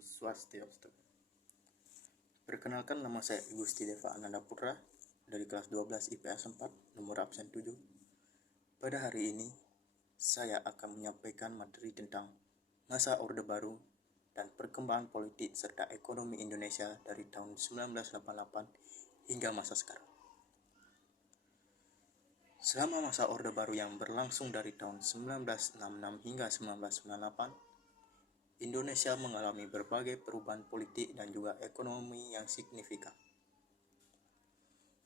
Swastiastu. Perkenalkan, nama saya Gusti Deva Ananda Putra dari kelas 12 IPS 4 nomor absen 7. Pada hari ini saya akan menyampaikan materi tentang masa Orde Baru dan perkembangan politik serta ekonomi Indonesia dari tahun 1988 hingga masa sekarang. Selama masa Orde Baru yang berlangsung dari tahun 1966 hingga 1998, Indonesia mengalami berbagai perubahan politik dan juga ekonomi yang signifikan.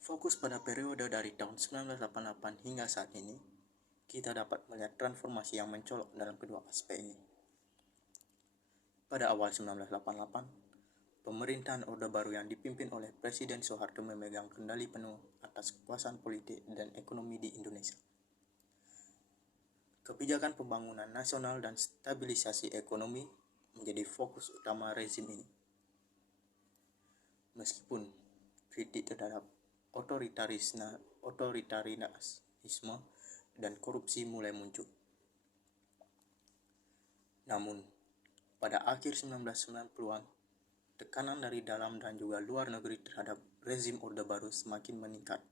Fokus pada periode dari tahun 1988 hingga saat ini, kita dapat melihat transformasi yang mencolok dalam kedua aspek ini. Pada awal 1988, pemerintahan Orde Baru yang dipimpin oleh Presiden Soeharto memegang kendali penuh atas kekuasaan politik dan ekonomi di Indonesia. Kebijakan pembangunan nasional dan stabilisasi ekonomi menjadi fokus utama rezim ini. Meskipun kritik terhadap otoritarisme dan korupsi mulai muncul. Namun, pada akhir 1990-an, tekanan dari dalam dan juga luar negeri terhadap rezim Orde Baru semakin meningkat.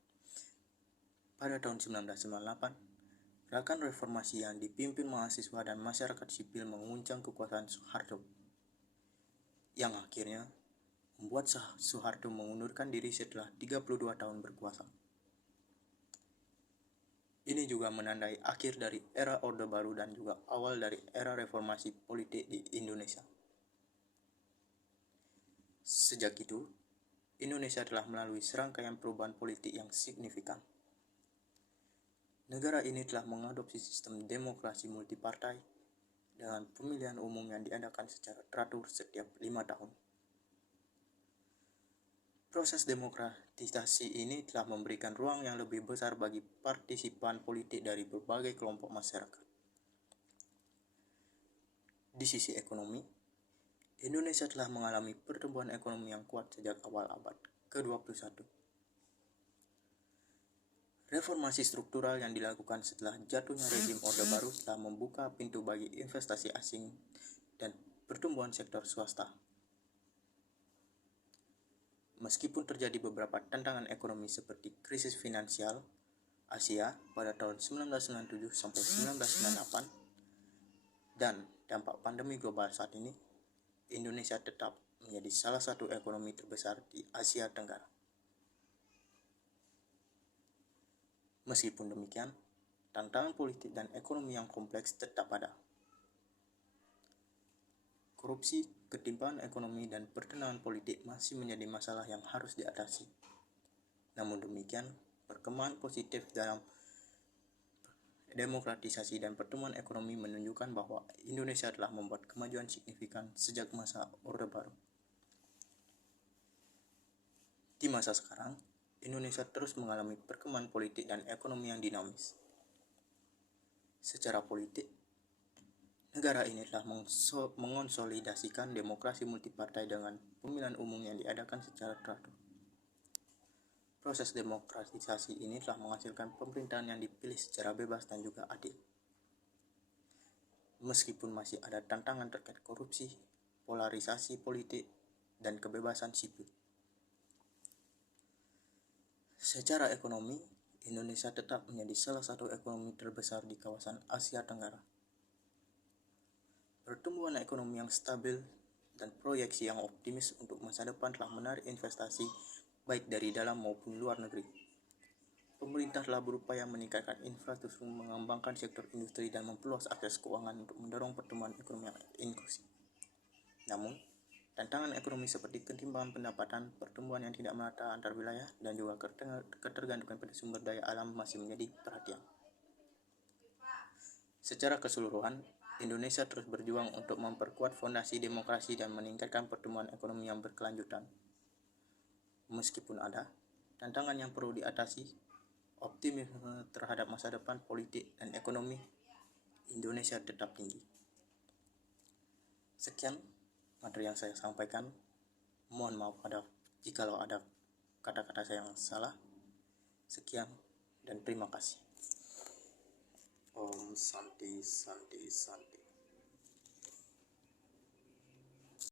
Pada tahun 1998, gerakan reformasi yang dipimpin mahasiswa dan masyarakat sipil menguncang kekuasaan Soeharto, yang akhirnya membuat Soeharto mengundurkan diri setelah 32 tahun berkuasa. Ini juga menandai akhir dari era Orde Baru dan juga awal dari era reformasi politik di Indonesia. Sejak itu, Indonesia telah melalui serangkaian perubahan politik yang signifikan. Negara ini telah mengadopsi sistem demokrasi multipartai dengan pemilihan umum yang diadakan secara teratur setiap 5 tahun. Proses demokratisasi ini telah memberikan ruang yang lebih besar bagi partisipan politik dari berbagai kelompok masyarakat. Di sisi ekonomi, Indonesia telah mengalami pertumbuhan ekonomi yang kuat sejak awal abad ke-21. Reformasi struktural yang dilakukan setelah jatuhnya rezim Orde Baru telah membuka pintu bagi investasi asing dan pertumbuhan sektor swasta. Meskipun terjadi beberapa tantangan ekonomi seperti krisis finansial Asia pada tahun 1997 sampai 1998 dan dampak pandemi global saat ini, Indonesia tetap menjadi salah satu ekonomi terbesar di Asia Tenggara. Meskipun demikian, tantangan politik dan ekonomi yang kompleks tetap ada. Korupsi, ketimpangan ekonomi, dan pertentangan politik masih menjadi masalah yang harus diatasi. Namun demikian, perkembangan positif dalam demokratisasi dan pertumbuhan ekonomi menunjukkan bahwa Indonesia telah membuat kemajuan signifikan sejak masa Orde Baru. Di masa sekarang, Indonesia terus mengalami perkembangan politik dan ekonomi yang dinamis. Secara politik, negara ini telah mengonsolidasikan demokrasi multipartai dengan pemilihan umum yang diadakan secara teratur. Proses demokratisasi ini telah menghasilkan pemerintahan yang dipilih secara bebas dan juga adil. Meskipun masih ada tantangan terkait korupsi, polarisasi politik, dan kebebasan sipil. Secara ekonomi, Indonesia tetap menjadi salah satu ekonomi terbesar di kawasan Asia Tenggara. Pertumbuhan ekonomi yang stabil dan proyeksi yang optimis untuk masa depan telah menarik investasi baik dari dalam maupun luar negeri. Pemerintah telah berupaya meningkatkan infrastruktur, mengembangkan sektor industri, dan memperluas akses keuangan untuk mendorong pertumbuhan ekonomi yang inklusif. Namun, tantangan ekonomi seperti ketimpangan pendapatan, pertumbuhan yang tidak merata antar wilayah, dan juga ketergantungan pada sumber daya alam masih menjadi perhatian. Secara keseluruhan, Indonesia terus berjuang untuk memperkuat fondasi demokrasi dan meningkatkan pertumbuhan ekonomi yang berkelanjutan. Meskipun ada tantangan yang perlu diatasi, optimisme terhadap masa depan politik dan ekonomi Indonesia tetap tinggi. Sekian materi yang saya sampaikan. Mohon maaf jikalau ada kata-kata saya yang salah. Sekian dan terima kasih. Om Santi Santi Santi.